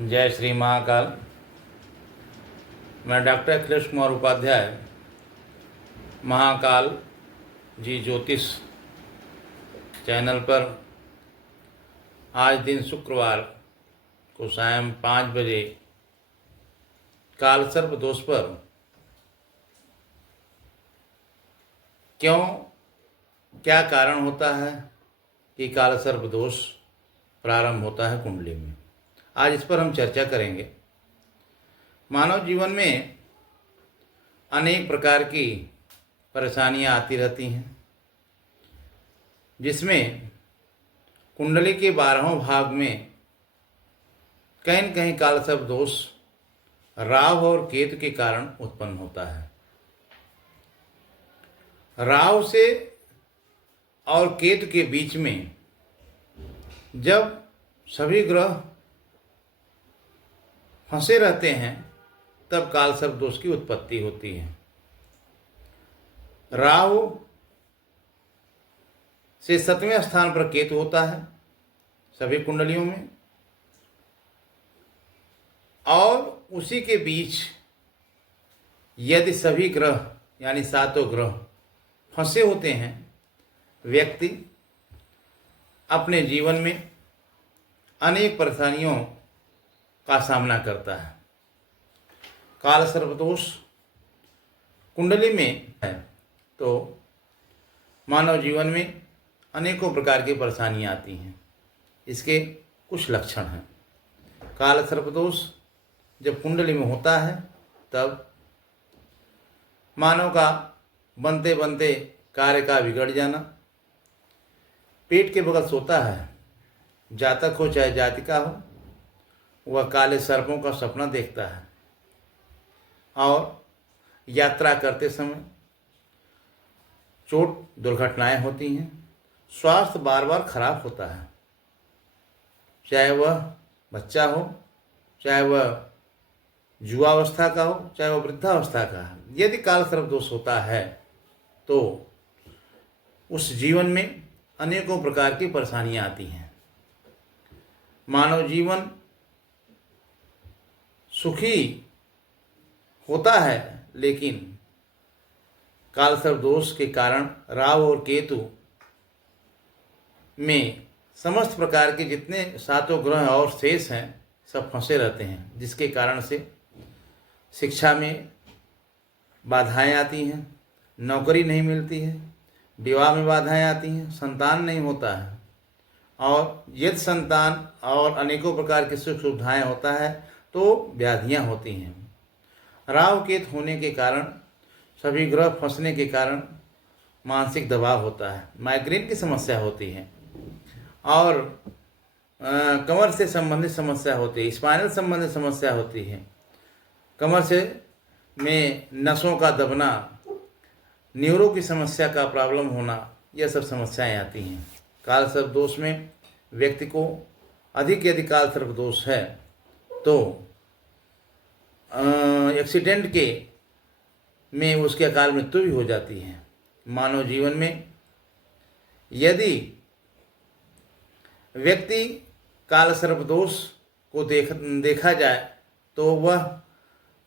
जय श्री महाकाल। मैं डॉक्टर अखिलेश कुमार उपाध्याय महाकाल जी ज्योतिष चैनल पर आज दिन शुक्रवार को सायं 5 बजे कालसर्प दोष पर क्या कारण होता है कि कालसर्प दोष प्रारंभ होता है कुंडली में, आज इस पर हम चर्चा करेंगे। मानव जीवन में अनेक प्रकार की परेशानियां आती रहती हैं, जिसमें कुंडली के 12वें भाग में कहीं न कहीं कालसर्प दोष राहु और केतु के कारण उत्पन्न होता है। राहु से और केतु के बीच में जब सभी ग्रह फंसे रहते हैं तब कालसर्प दोष की उत्पत्ति होती है। राहु से 7वें स्थान पर केतु होता है सभी कुंडलियों में, और उसी के बीच यदि सभी ग्रह यानी 7 ग्रह फंसे होते हैं, व्यक्ति अपने जीवन में अनेक परेशानियों का सामना करता है। कालसर्प दोष कुंडली में है तो मानव जीवन में अनेकों प्रकार की परेशानियां आती हैं। इसके कुछ लक्षण हैं। कालसर्प दोष जब कुंडली में होता है तब मानव का बनते बनते कार्य का बिगड़ जाना, पेट के बगल सोता है, जातक हो चाहे जातिका हो, वह काले सर्पों का सपना देखता है और यात्रा करते समय चोट दुर्घटनाएं होती हैं। स्वास्थ्य बार बार खराब होता है, चाहे वह बच्चा हो, चाहे वह युवावस्था का हो, चाहे वह वृद्धावस्था का है। यदि कालसर्प दोष होता है तो उस जीवन में अनेकों प्रकार की परेशानियां आती हैं। मानव जीवन सुखी होता है, लेकिन कालसर्प दोष के कारण राहु और केतु में समस्त प्रकार के जितने 7 ग्रह और शेष हैं सब फंसे रहते हैं, जिसके कारण से शिक्षा में बाधाएं आती हैं, नौकरी नहीं मिलती है, विवाह में बाधाएं आती हैं, संतान नहीं होता है, और यदि संतान और अनेकों प्रकार की सुख सुविधाएं होता है तो व्याधियां होती हैं। राहु केतु होने के कारण, सभी ग्रह फंसने के कारण मानसिक दबाव होता है, माइग्रेन की समस्या होती है, और कमर से संबंधित समस्या होती है, स्पाइनल संबंधित समस्या होती है, कमर से में नसों का दबना, न्यूरो की समस्या का प्रॉब्लम होना, यह सब समस्याएं आती हैं। कालसर्प दोष में व्यक्ति को अधिक यदि कालसर्प दोष है तो एक्सीडेंट के में उसके अकाल मृत्यु भी हो जाती है। मानव जीवन में यदि व्यक्ति कालसर्प दोष को देखा जाए तो वह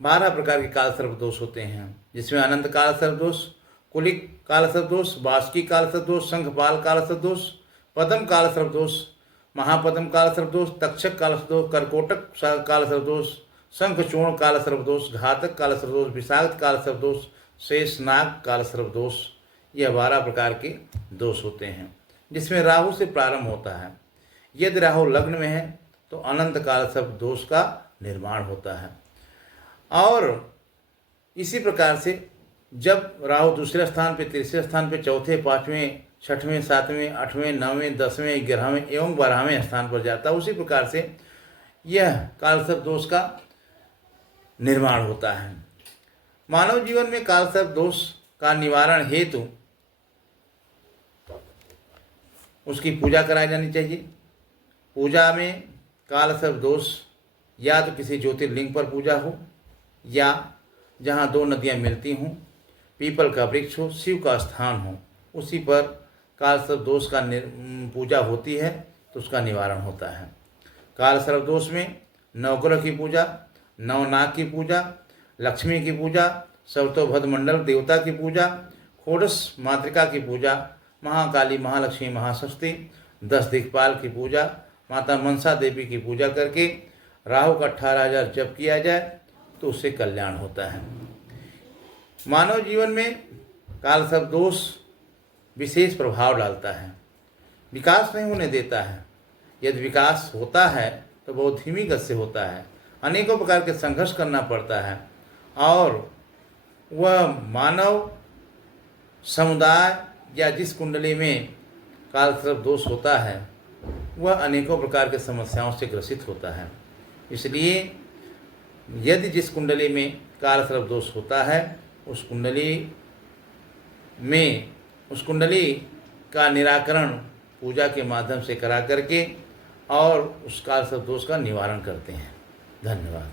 12 प्रकार के कालसर्प दोष होते हैं, जिसमें अनंत कालसर्प दोष, कुलिक कालसर्प दोष, वासुकी कालसर्प दोष, शंखपाल कालसर्प दोष, पद्म कालसर्प दोष, महापद्म कालसर्प दोष, तक्षक कालसर्प दोष, करकोटक कालसर्प दोष, शंखचूर्ण कालसर्प दोष, घातक कालसर्प दोष, विषाक्त कालसर्प दोष, शेषनाग कालसर्प दोष। यह 12 प्रकार के दोष होते हैं, जिसमें राहु से प्रारंभ होता है। यदि राहु लग्न में है तो अनंत कालसर्प दोष का निर्माण होता है। और इसी प्रकार से जब राहु दूसरे स्थान पे, तीसरे स्थान पे, चौथे, 5वें, 6वें, 7वें, 8वें, 9वें, 10वें, 11वें एवं 12वें स्थान पर जाता है, उसी प्रकार से यह कालसर्प दोष का निर्माण होता है। मानव जीवन में कालसर्प दोष का निवारण हेतु उसकी पूजा कराई जानी चाहिए। पूजा में कालसर्प दोष या तो किसी ज्योतिर्लिंग पर पूजा हो, या जहाँ 2 नदियाँ मिलती हों, पीपल का वृक्ष हो, शिव का स्थान हो, उसी पर कालसर्प दोष का पूजा होती है तो उसका निवारण होता है। कालसर्प दोष में नवग्रह की पूजा, नवनाग की पूजा, लक्ष्मी की पूजा, सप्तोभद मंडल देवता की पूजा, षोडश मातृका की पूजा, महाकाली, महालक्ष्मी, महासरस्वती, 10 दिक्पाल की पूजा, माता मनसा देवी की पूजा करके राहु का 18,000 जप किया जाए तो उससे कल्याण होता है। मानव जीवन में काल सर्प दोष विशेष प्रभाव डालता है, विकास नहीं होने देता है। यदि विकास होता है तो बहुत धीमी गति से होता है, अनेकों प्रकार के संघर्ष करना पड़ता है और वह मानव समुदाय या जिस कुंडली में काल सर्प दोष होता है वह अनेकों प्रकार के समस्याओं से ग्रसित होता है। इसलिए यदि जिस कुंडली में काल सर्प दोष होता है उस कुंडली का निराकरण पूजा के माध्यम से करा करके और उस काल सर्प दोष का निवारण करते हैं। धन्यवाद।